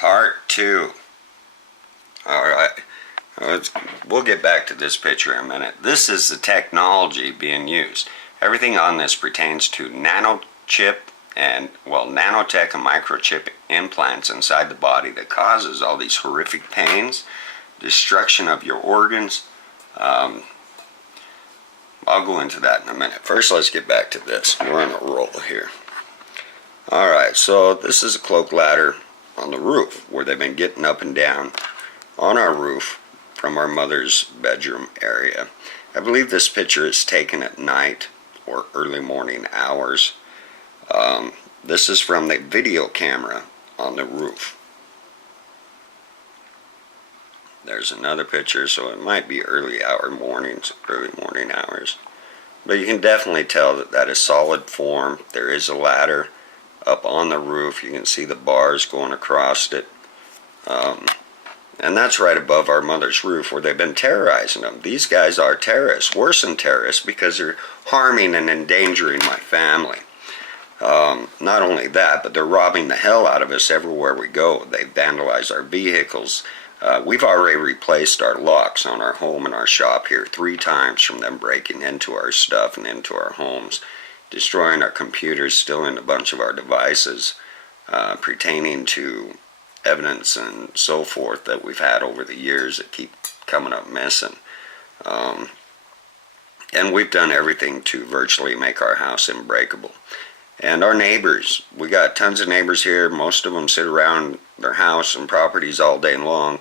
Part 2. Alright, we'll get back to this picture in a minute. This is the technology being used. Everything on this pertains to nanotech and microchip implants inside the body that causes all these horrific pains, destruction of your organs. I'll go into that in a minute. First, let's get back to this. We're on a roll here. Alright, so this is a cloak ladder on the roof where they've been getting up and down on our roof from our mother's bedroom area. I believe this picture is taken at night or early morning hours. This is from the video camera on the roof. There's another picture, so it might be early morning hours. But you can definitely tell that that is solid form. There is a ladder up on the roof. You can see the bars going across it. And that's right above our mother's roof where they've been terrorizing them. These guys are terrorists, worse than terrorists, because they're harming and endangering my family. Not only that, but they're robbing the hell out of us everywhere we go. They vandalize our vehicles. We've already replaced our locks on our home and our shop here 3 times from them breaking into our stuff and into our homes, destroying our computers, stealing a bunch of our devices pertaining to evidence and so forth that we've had over the years that keep coming up missing. And we've done everything to virtually make our house unbreakable. And our neighbors, we got tons of neighbors here. Most of them sit around their house and properties all day long.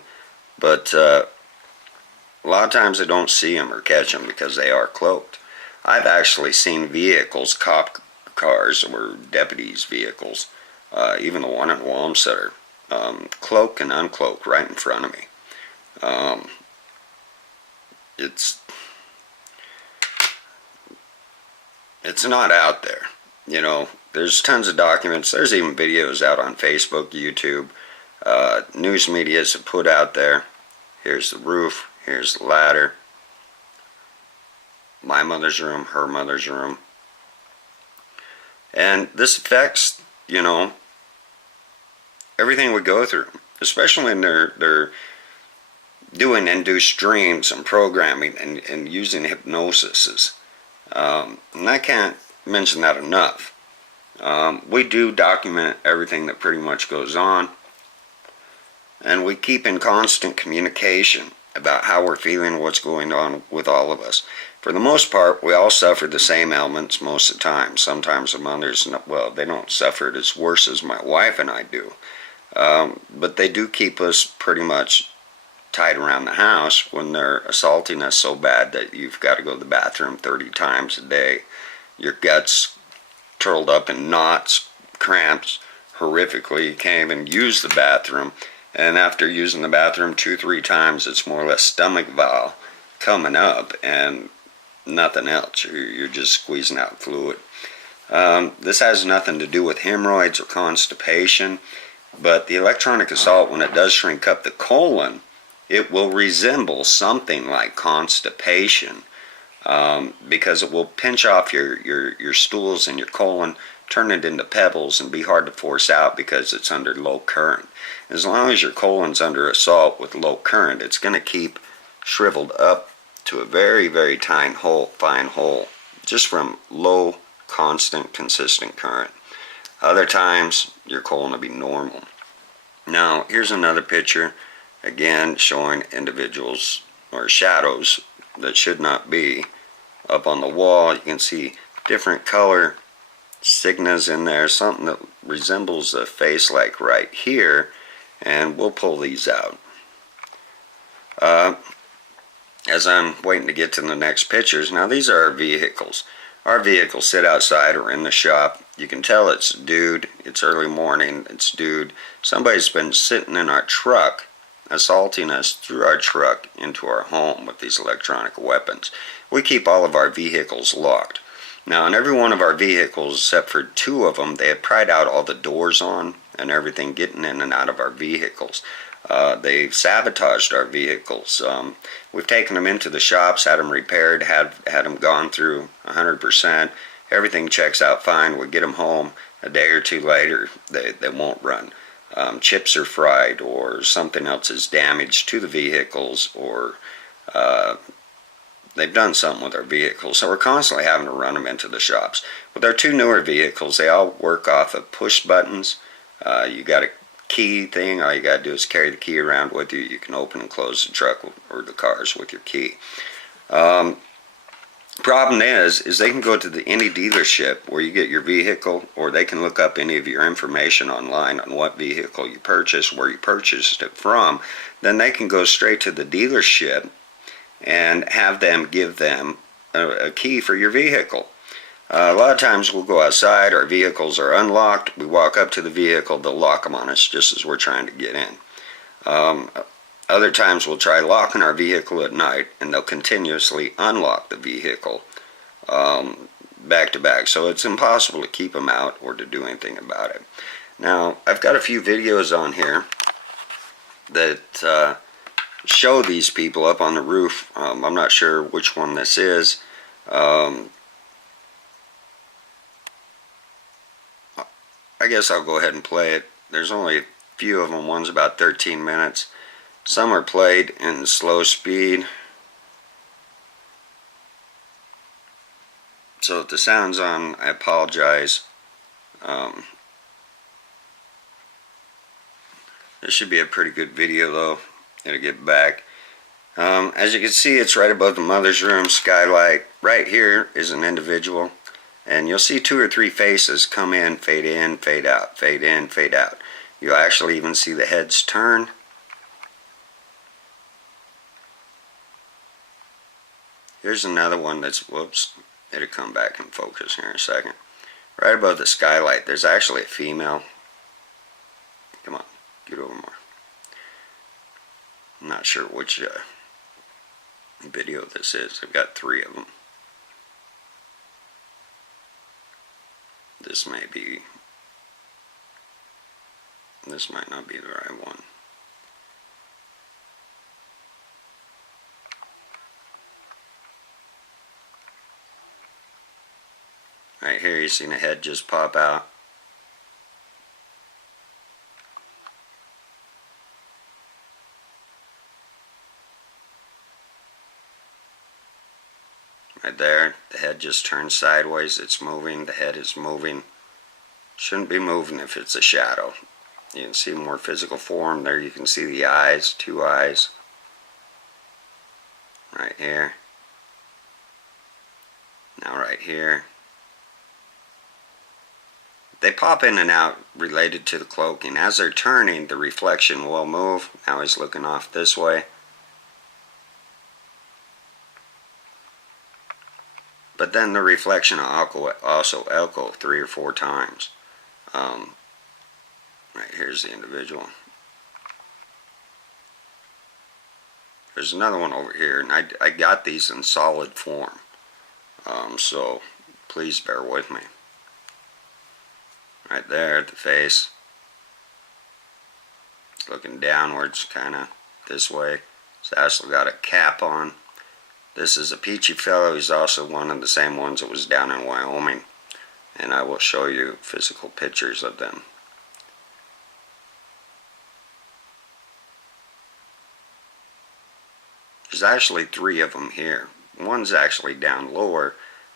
But a lot of times I don't see them or catch them because they are cloaked. I've actually seen vehicles, cop cars or deputies' vehicles, even the one in Walmsetter, cloak and uncloak right in front of me. It's not out there. You know, there's tons of documents. There's even videos out on Facebook, YouTube. News medias have put out there. Here's the roof. Here's the ladder. My mother's room, her mother's room. And this affects, you know, everything we go through. Especially when they're doing induced dreams and programming and using hypnosis. And I can't mention that enough. We do document everything that pretty much goes on, and we keep in constant communication about how we're feeling, what's going on with all of us. For the most part, we all suffer the same ailments most of the time. Sometimes the mothers, well, they don't suffer it as worse as my wife and I do, but they do keep us pretty much tied around the house when they're assaulting us so bad that you've got to go to the bathroom 30 times a day. Your guts curled up in knots, cramps, horrifically. You can't even use the bathroom. And after using the bathroom 2-3 times, it's more or less stomach valve coming up and nothing else. You're just squeezing out fluid. This has nothing to do with hemorrhoids or constipation, but the electronic assault, when it does shrink up the colon, it will resemble something like constipation. Because it will pinch off your stools and your colon, turn it into pebbles, and be hard to force out because it's under low current. As long as your colon's under assault with low current, it's going to keep shriveled up to a very, very fine hole, just from low, constant, consistent current. Other times, your colon will be normal. Now, here's another picture, again, showing individuals or shadows that should not be up on the wall. You can see different color signas in there, something that resembles a face like right here, and we'll pull these out. As I'm waiting to get to the next pictures, now these are our vehicles. Our vehicles sit outside or in the shop. You can tell it's dude, it's early morning, it's dude. Somebody's been sitting in our truck assaulting us through our truck into our home with these electronic weapons. We keep all of our vehicles locked. Now, in every one of our vehicles, except for 2 of them, they have pried out all the doors on and everything getting in and out of our vehicles. They've sabotaged our vehicles. We've taken them into the shops, had them repaired, had them gone through 100%. Everything checks out fine. We get them home. A day or 2 later, they won't run. chips are fried, or something else is damaged to the vehicles, or uh, they've done something with our vehicles. So we're constantly having to run them into the shops. With our two newer vehicles, they all work off of push buttons. You got a key thing. All you got to do is carry the key around with you. You can open and close the truck or the cars with your key. Problem is they can go to any dealership where you get your vehicle, or they can look up any of your information online on what vehicle you purchased, where you purchased it from. Then they can go straight to the dealership and have them give them a key for your vehicle. A lot of times we'll go outside, our vehicles are unlocked, we walk up to the vehicle, they'll lock them on us just as we're trying to get in. Other times we'll try locking our vehicle at night, and they'll continuously unlock the vehicle back to back. So it's impossible to keep them out or to do anything about it. Now, I've got a few videos on here that show these people up on the roof. I'm not sure which one this is. I guess I'll go ahead and play it. There's only a few of them. One's about 13 minutes. Some are played in slow speed. So if the sound's on, I apologize. This should be a pretty good video though. It'll get back. As you can see, it's right above the mother's room skylight. Right here is an individual. And you'll see 2 or 3 faces come in, fade out, fade in, fade out. You'll actually even see the heads turn. Here's another one that's, whoops, it'll come back and focus here in a second. Right above the skylight, there's actually a female. Come on, get over more. I'm not sure which video this is. I've got 3 of them. This might not be the right one. Right here, you seen a head just pop out. Right there, the head just turned sideways. It's moving. The head is moving. Shouldn't be moving if it's a shadow. You can see more physical form there. You can see the eyes, 2 eyes. Right here. Now right here. They pop in and out related to the cloaking. As they're turning, the reflection will move. Now he's looking off this way. But then the reflection will also echo 3 or 4 times. Right here's the individual. There's another one over here, and I got these in solid form. So please bear with me. Right there at the face. Looking downwards, kind of this way. He's actually got a cap on. This is a peachy fellow. He's also one of the same ones that was down in Wyoming. And I will show you physical pictures of them. There's actually 3 of them here. One's actually down lower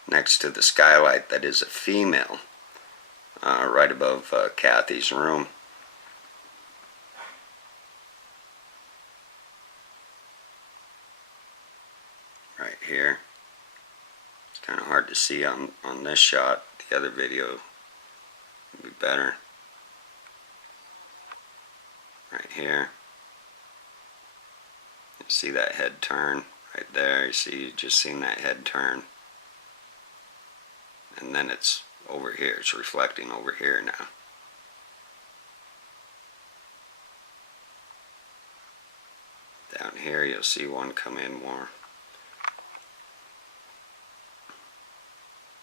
next to the skylight. That is a female. Right above Kathy's room. Right here. It's kind of hard to see on this shot. The other video would be better. Right here. You see that head turn right there. You just seen that head turn. And then it's over here. It's reflecting over here now. Down here you'll see one come in more.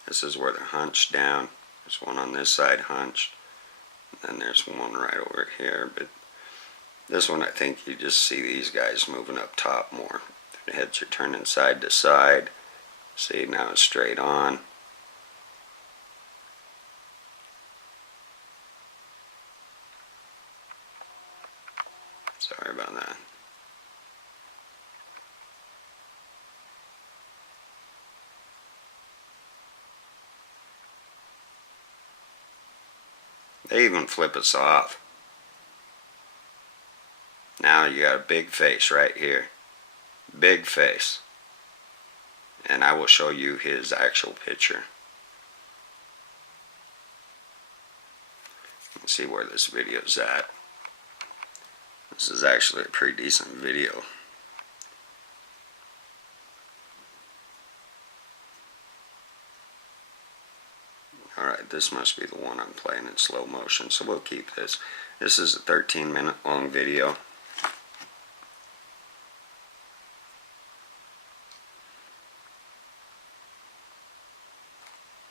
This is where they're hunched down. There's one on this side hunched. And then there's one right over here. But this one, I think you just see these guys moving up top more. Their heads are turning side to side. See, now it's straight on. Sorry about that. They even flip us off. Now you got a big face right here. Big face. And I will show you his actual picture. Let's see where this video's at. This is actually a pretty decent video. Alright, this must be the one I'm playing in slow motion, so we'll keep this. This is a 13-minute long video.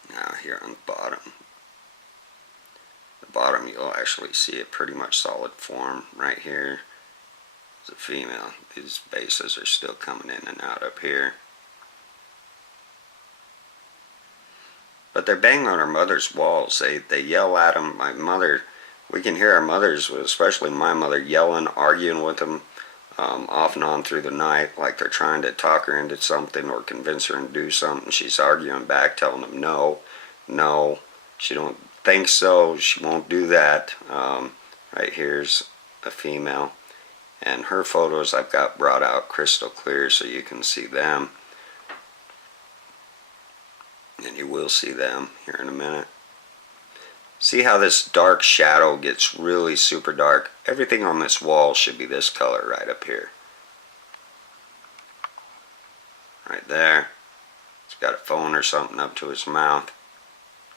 Now here on the bottom you'll actually see it pretty much solid form. Right here is a female. These bases are still coming in and out up here. But they're banging on our mother's walls. They yell at them. My mother, we can hear our mothers, especially my mother, yelling, arguing with them off and on through the night, like they're trying to talk her into something or convince her to do something. She's arguing back, telling them no, no, she don't think so, she won't do that. Right here's a female, and her photos I've got brought out crystal clear so you can see them. And you will see them here in a minute. See how this dark shadow gets really super dark? Everything on this wall should be this color right up here. Right there. He's got a phone or something up to his mouth.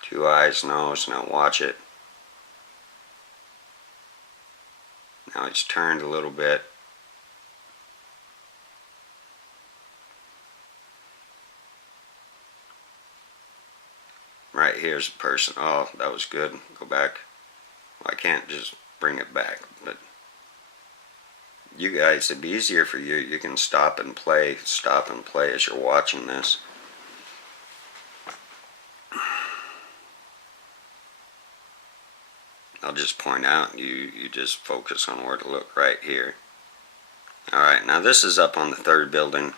2 eyes, nose. Now watch it. Now it's turned a little bit. Right here's a person. Oh, that was good. Go back. Well, I can't just bring it back, but you guys, it'd be easier for you. You can stop and play as you're watching this. I'll just point out, you just focus on where to look right here. Alright, now this is up on the third building.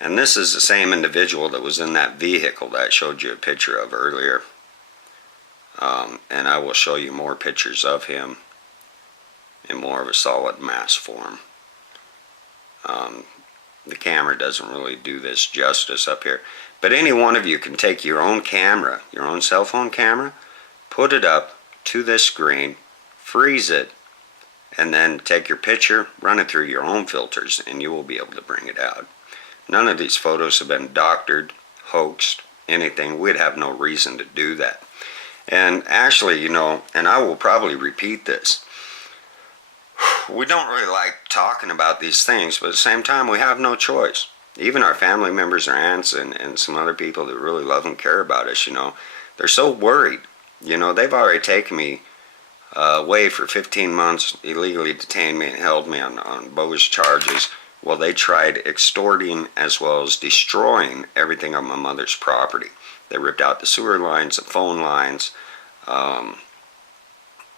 And this is the same individual that was in that vehicle that I showed you a picture of earlier. And I will show you more pictures of him in more of a solid mass form. The camera doesn't really do this justice up here. But any one of you can take your own camera, your own cell phone camera, put it up to this screen, freeze it, and then take your picture, run it through your own filters, and you will be able to bring it out. None of these photos have been doctored, hoaxed, anything. We'd have no reason to do that. And actually, you know, and I will probably repeat this, we don't really like talking about these things, but at the same time, we have no choice. Even our family members, our aunts, and some other people that really love and care about us, you know, they're so worried. You know, they've already taken me away for 15 months, illegally detained me and held me on bogus charges. Well, they tried extorting as well as destroying everything on my mother's property. They ripped out the sewer lines, the phone lines.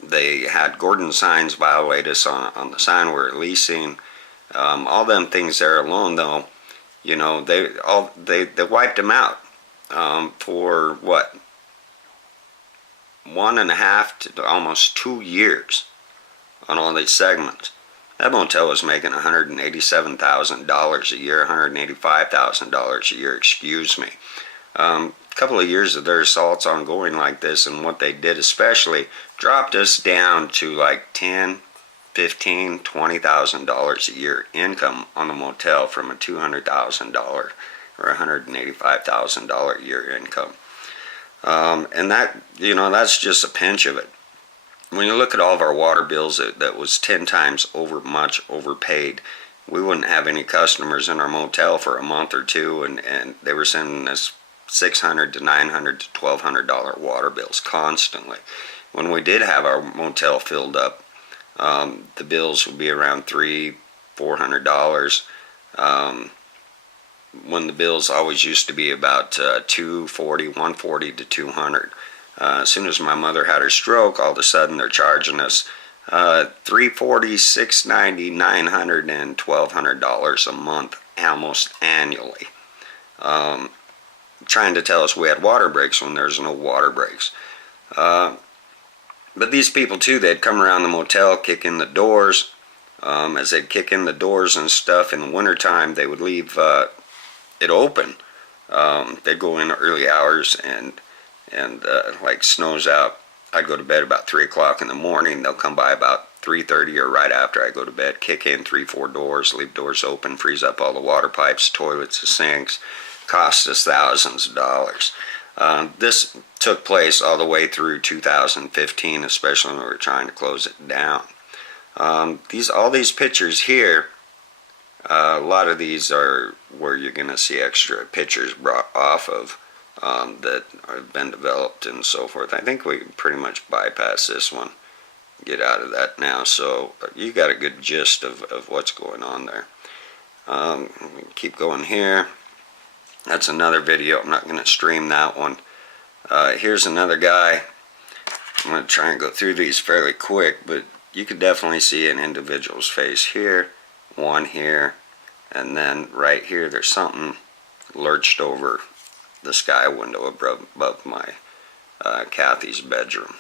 They had Gordon signs violate us on the sign we're leasing. All them things there alone, though, you know, they wiped them out for what, 1.5 to almost 2 years on all these segments. That motel was making $187,000 a year, $185,000 a year, excuse me. A couple of years of their assaults ongoing like this, and what they did especially dropped us down to like $10,000, $15,000, $20,000 a year income on the motel from a $200,000 or $185,000 a year income. And that, you know, that's just a pinch of it. When you look at all of our water bills, that was 10 times overpaid. We wouldn't have any customers in our motel for a month or two, and they were sending us $600 to $900 to $1,200 water bills constantly. When we did have our motel filled up, the bills would be around $300, $400. When the bills always used to be about $240, $140 to $200. As soon as my mother had her stroke, all of a sudden they're charging us $340, $690, $900, and $1,200 a month, almost annually. Trying to tell us we had water breaks when there's no water breaks. But these people too, they'd come around the motel, kick in the doors. As they'd kick in the doors and stuff in the wintertime, they would leave it open. They'd go in early hours and like snow's out. I'd go to bed about 3 o'clock in the morning. They'll come by about 3:30 or right after I go to bed, kick in 3-4 doors, leave doors open, freeze up all the water pipes, toilets, the sinks, cost us thousands of dollars. This took place all the way through 2015, especially when we were trying to close it down. All these pictures here, a lot of these are where you're going to see extra pictures brought off of that have been developed and so forth. I think we pretty much bypass this one, get out of that now, so you got a good gist of what's going on there. Keep going here. That's another video. I'm not going to stream that one. Here's another guy. I'm going to try and go through these fairly quick, but you could definitely see an individual's face here, one here, and then right here there's something lurched over the sky window above my Kathy's bedroom.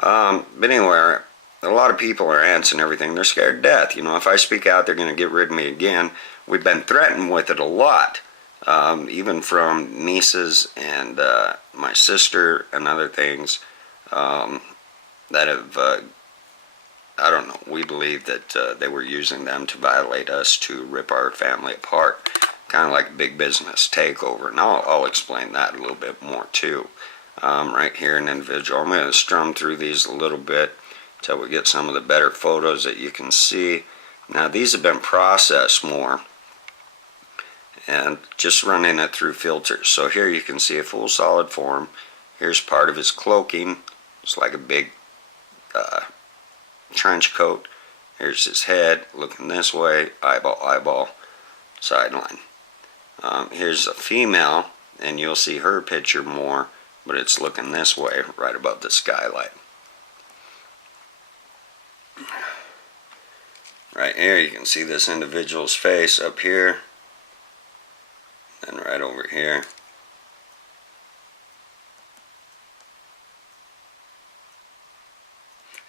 But anyway, a lot of people are ants and everything. They're scared to death. You know, if I speak out, they're going to get rid of me again. We've been threatened with it a lot, even from nieces and my sister and other things that have, I don't know, we believe that they were using them to violate us, to rip our family apart, kind of like a big business takeover. And I'll explain that a little bit more too. Right here, an individual. I'm going to strum through these a little bit until we get some of the better photos that you can see. Now these have been processed more and just running it through filters. So here you can see a full solid form. Here's part of his cloaking. It's like a big trench coat. Here's his head looking this way, eyeball, sideline. Here's a female, and you'll see her picture more, but it's looking this way, right above the skylight. Right here you can see this individual's face up here, and right over here.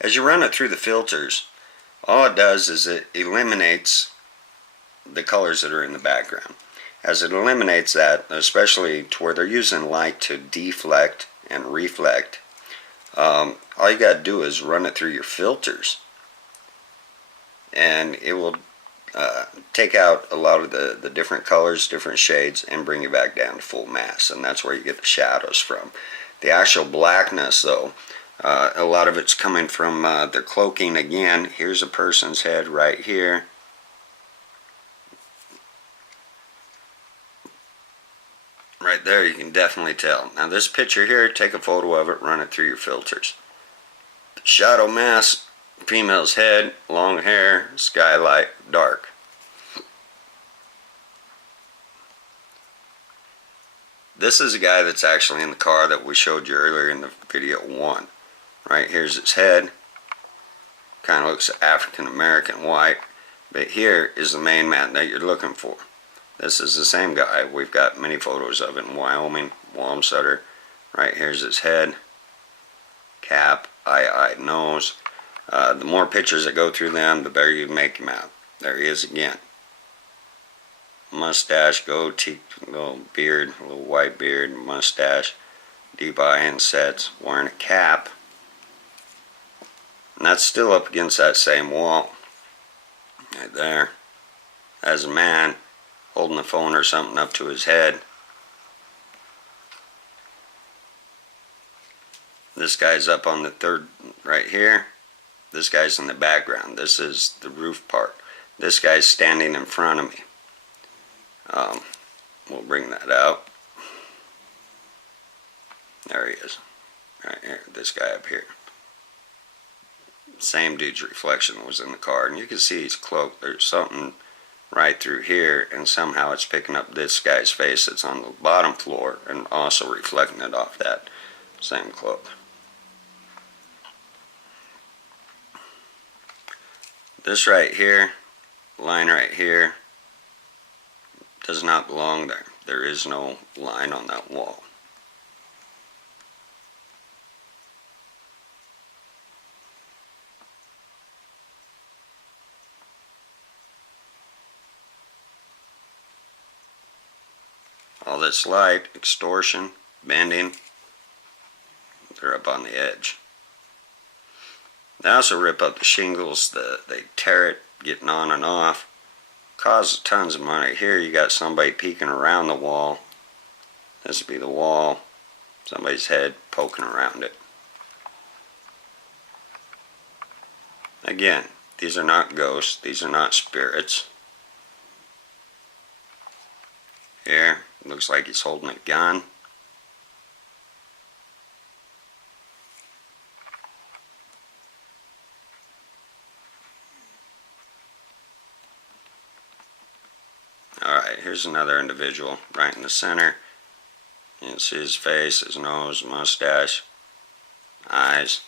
As you run it through the filters, all it does is it eliminates the colors that are in the background. As it eliminates that, especially to where they're using light to deflect and reflect, all you got to do is run it through your filters, and it will take out a lot of the different colors, different shades, and bring you back down to full mass, and that's where you get the shadows from. The actual blackness, though, a lot of it's coming from their cloaking again. Here's a person's head right here. Right there, you can definitely tell. Now this picture here, take a photo of it, run it through your filters. The shadow mask, female's head, long hair, skylight, dark. This is a guy that's actually in the car that we showed you earlier in the video 1. Right here's his head. Kind of looks African American white. But here is the main man that you're looking for. This is the same guy. We've got many photos of it in Wyoming, Wamsutter. Right here's his head, cap, eye, nose. The more pictures that go through them, the better you make him out. There he is again. Mustache, goatee, little beard, a little white beard, mustache, deep eye insets, wearing a cap. And that's still up against that same wall. Right there. As a man, holding the phone or something up to his head. This guy's up on the third right here. This guy's in the background. This is the roof part. This guy's standing in front of me. We'll bring that out. There he is. Right here. This guy up here. Same dude's reflection was in the car. And you can see he's cloaked. There's something right through here, and somehow it's picking up this guy's face that's on the bottom floor and also reflecting it off that same cloak. This right here, line right here, does not belong there. There is no line on that wall. All this light, extortion, bending, they're up on the edge. They also rip up the shingles, they tear it, getting on and off. Causes tons of money. Here you got somebody peeking around the wall. This would be the wall. Somebody's head poking around it. Again, these are not ghosts. These are not spirits. Here, looks like he's holding a gun. Alright, here's another individual right in the center. You can see his face, his nose, mustache, eyes.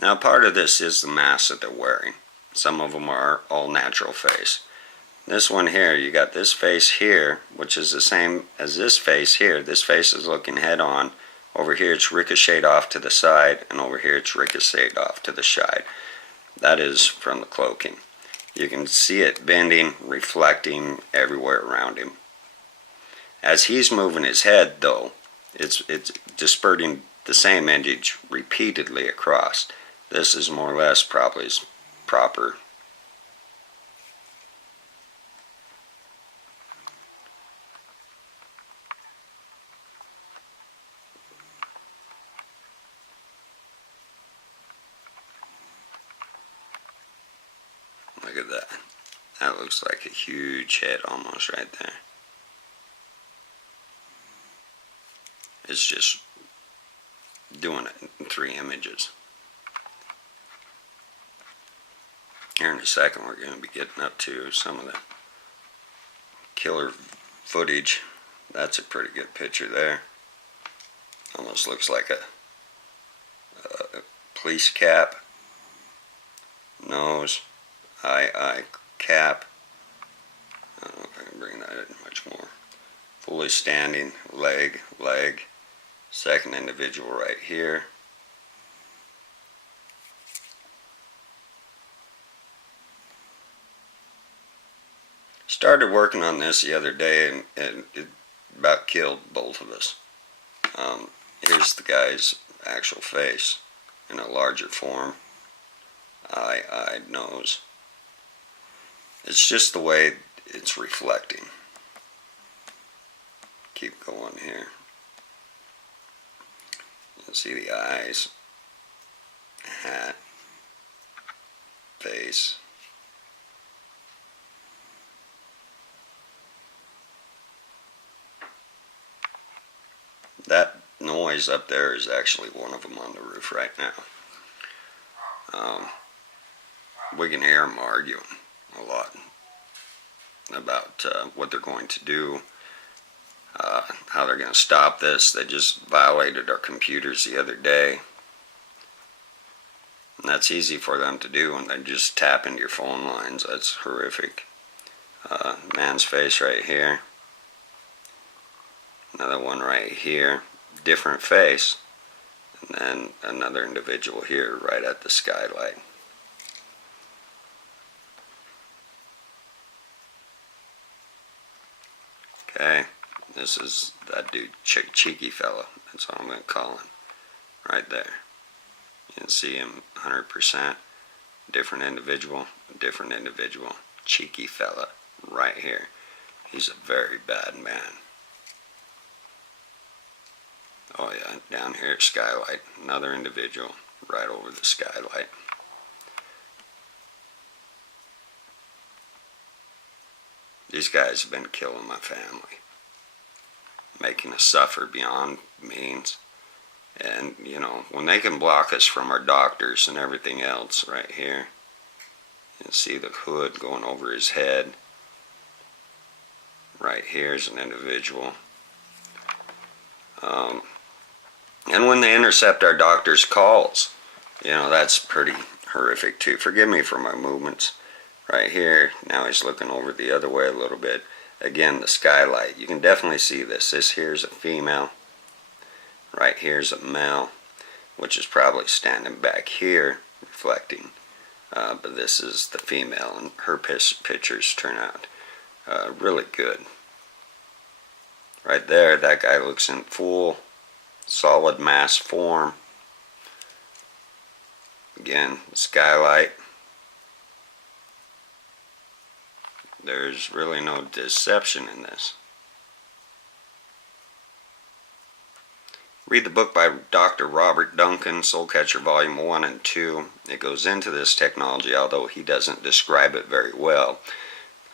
Now part of this is the mask that they're wearing. Some of them are all natural face. This one here, you got this face here, which is the same as this face here. This face is looking head on. Over here it's ricocheted off to the side, and over here it's ricocheted off to the side. That is from the cloaking. You can see it bending, reflecting everywhere around him. As he's moving his head though, it's dispersing the same image repeatedly across. This is more or less probably proper. Look at that. That looks like a huge head almost right there. It's just doing it in 3 images. Here in a second we're going to be getting up to some of the killer footage. That's a pretty good picture there. Almost looks like a police cap, nose, eye cap. I don't know if I can bring that in much more. Fully standing, leg. Second individual right here. Started working on this the other day and it about killed both of us. Here's the guy's actual face in a larger form. Eye, nose. It's just the way it's reflecting. Keep going here. You can see the eyes, hat, face. That noise up there is actually one of them on the roof right now. We can hear them arguing a lot about what they're going to do, how they're going to stop this. They just violated our computers the other day. And that's easy for them to do, and they just tap into your phone lines. That's horrific. Man's face right here. Another one right here. Different face. And then another individual here right at the skylight. Okay, this is that dude, cheeky fella. That's what I'm going to call him. Right there. You can see him 100%. Different individual. Cheeky fella. Right here. He's a very bad man. Oh yeah, down here at skylight. Another individual. Right over the skylight. These guys have been killing my family, making us suffer beyond means. And, you know, when they can block us from our doctors and everything else right here, you can see the hood going over his head. Right here is an individual. And when they intercept our doctor's calls, You know, that's pretty horrific too. Forgive me for my movements. Right here, now he's looking over the other way a little bit. Again, the skylight. You can definitely see this. This here's a female. Right here's a male, which is probably standing back here reflecting. But this is the female, and her pictures turn out really good. Right there, that guy looks in full solid mass form. Again, skylight. There's really no deception in this. Read the book by Dr. Robert Duncan, Soul Catcher Volume 1 and 2. It goes into this technology, although he doesn't describe it very well.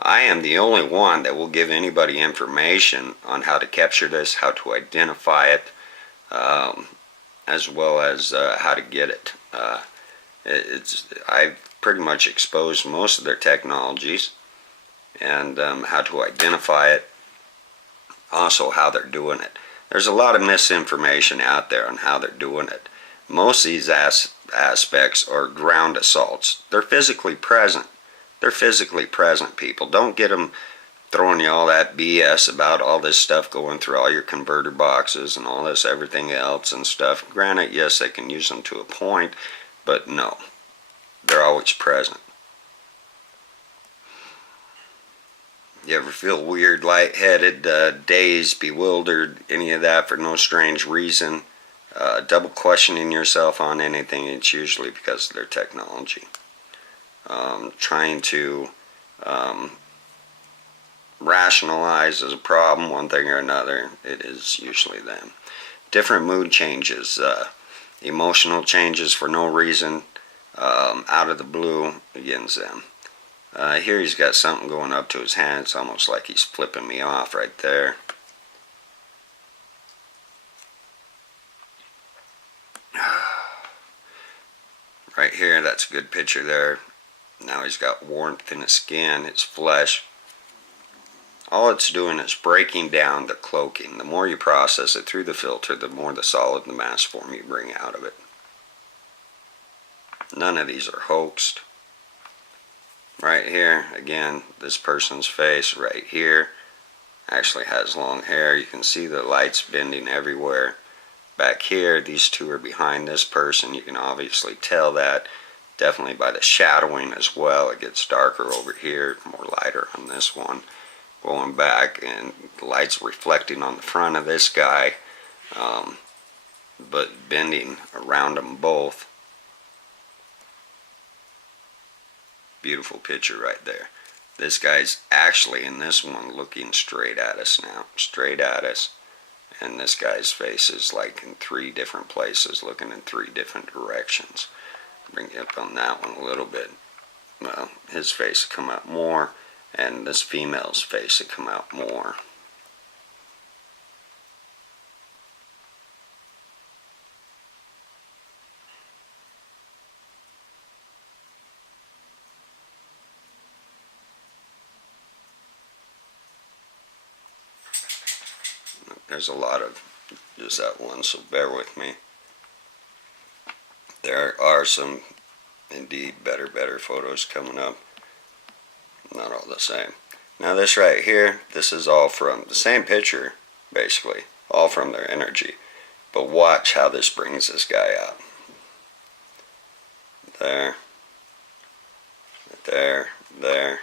I am the only one that will give anybody information on how to capture this, how to identify it, as well as how to get it. I've pretty much exposed most of their technologies and how to identify it, also how they're doing it. There's a lot of misinformation out there on how they're doing it. Most of these aspects are ground assaults. They're physically present. They're physically present, people. Don't get them throwing you all that BS about all this stuff going through all your converter boxes and all this everything else and stuff. Granted, yes, they can use them to a point, but no, they're always present. You ever feel weird, lightheaded, dazed, bewildered, any of that for no strange reason? Double questioning yourself on anything, it's usually because of their technology. Trying to rationalize as a problem, one thing or another, it is usually them. Different mood changes, emotional changes for no reason, out of the blue, against them. Here he's got something going up to his hand. It's almost like he's flipping me off right there. Right here, that's a good picture there. Now he's got warmth in his skin, his flesh. All it's doing is breaking down the cloaking. The more you process it through the filter, the more the solid the mass form you bring out of it. None of these are hoaxed. Right here, again, this person's face right here actually has long hair. You can see the lights bending everywhere. Back here, these two are behind this person. You can obviously tell that. Definitely by the shadowing as well. It gets darker over here, more lighter on this one. Going back, and the light's reflecting on the front of this guy, but bending around them both. Beautiful picture right there. This guy's actually in this one looking straight at us now, straight at us, and this guy's face is like in 3 different places, looking in 3 different directions. Bring you up on that one a little bit. Well, his face will come out more, and this female's face will come out more. There's a lot of just that one, so bear with me. There are some indeed better photos coming up. Not all the same. Now this right here, this is all from the same picture, basically, all from their energy. But watch how this brings this guy out. There, there, there.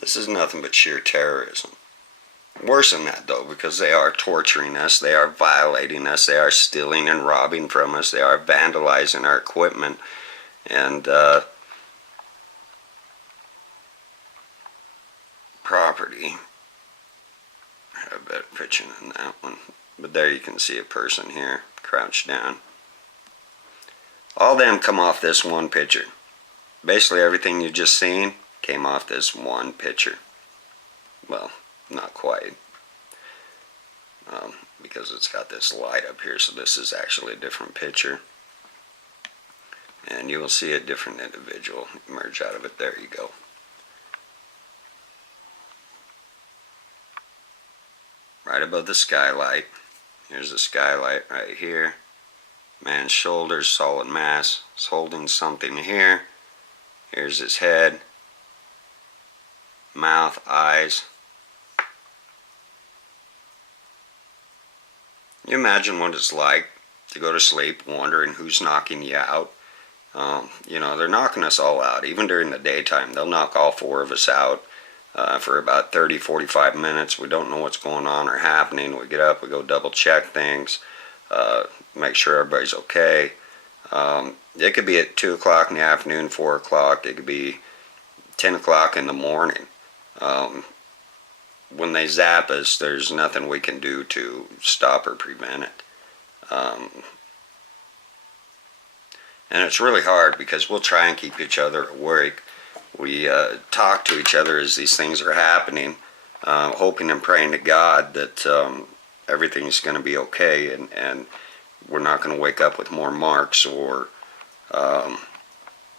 This is nothing but sheer terrorism. Worse than that, though, because they are torturing us, they are violating us, they are stealing and robbing from us, they are vandalizing our equipment, and property. I have a better picture than that one. But there you can see a person here, crouched down. All them come off this one picture. Basically everything you just seen came off this one picture. Well, not quite. Because it's got this light up here, so this is actually a different picture. And you will see a different individual emerge out of it. There you go. right above the skylight. Here's the skylight right here. Man's shoulders, solid mass. He's holding something here. Here's his head, mouth, eyes. You imagine what it's like to go to sleep wondering who's knocking you out. They're knocking us all out. Even during the daytime, they'll knock all four of us out for about 30, 45 minutes. We don't know what's going on or happening. We get up, we go double check things, make sure everybody's okay. It could be at 2 o'clock in the afternoon, 4 o'clock. It could be 10 o'clock in the morning. When they zap us, there's nothing we can do to stop or prevent it. And it's really hard because we'll try and keep each other awake. We talk to each other as these things are happening, hoping and praying to God that everything's going to be okay, and we're not going to wake up with more marks or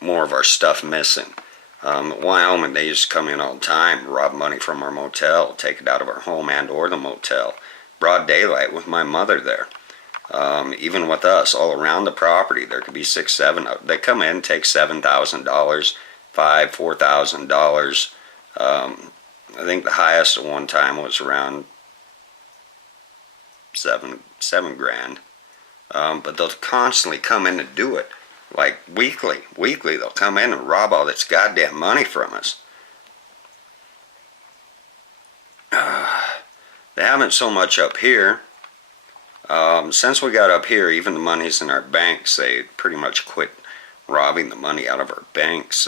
more of our stuff missing. Wyoming, they used to come in all the time, rob money from our motel, take it out of our home and or the motel. Broad daylight with my mother there. Even with us, all around the property, there could be 6, 7. They come in, take $7,000, $5,000, $4,000. I think the highest at one time was around seven grand. But they'll constantly come in and do it, like weekly. Weekly, they'll come in and rob all this goddamn money from us. They haven't so much up here. Since we got up here, even the monies in our banks, they pretty much quit robbing the money out of our banks.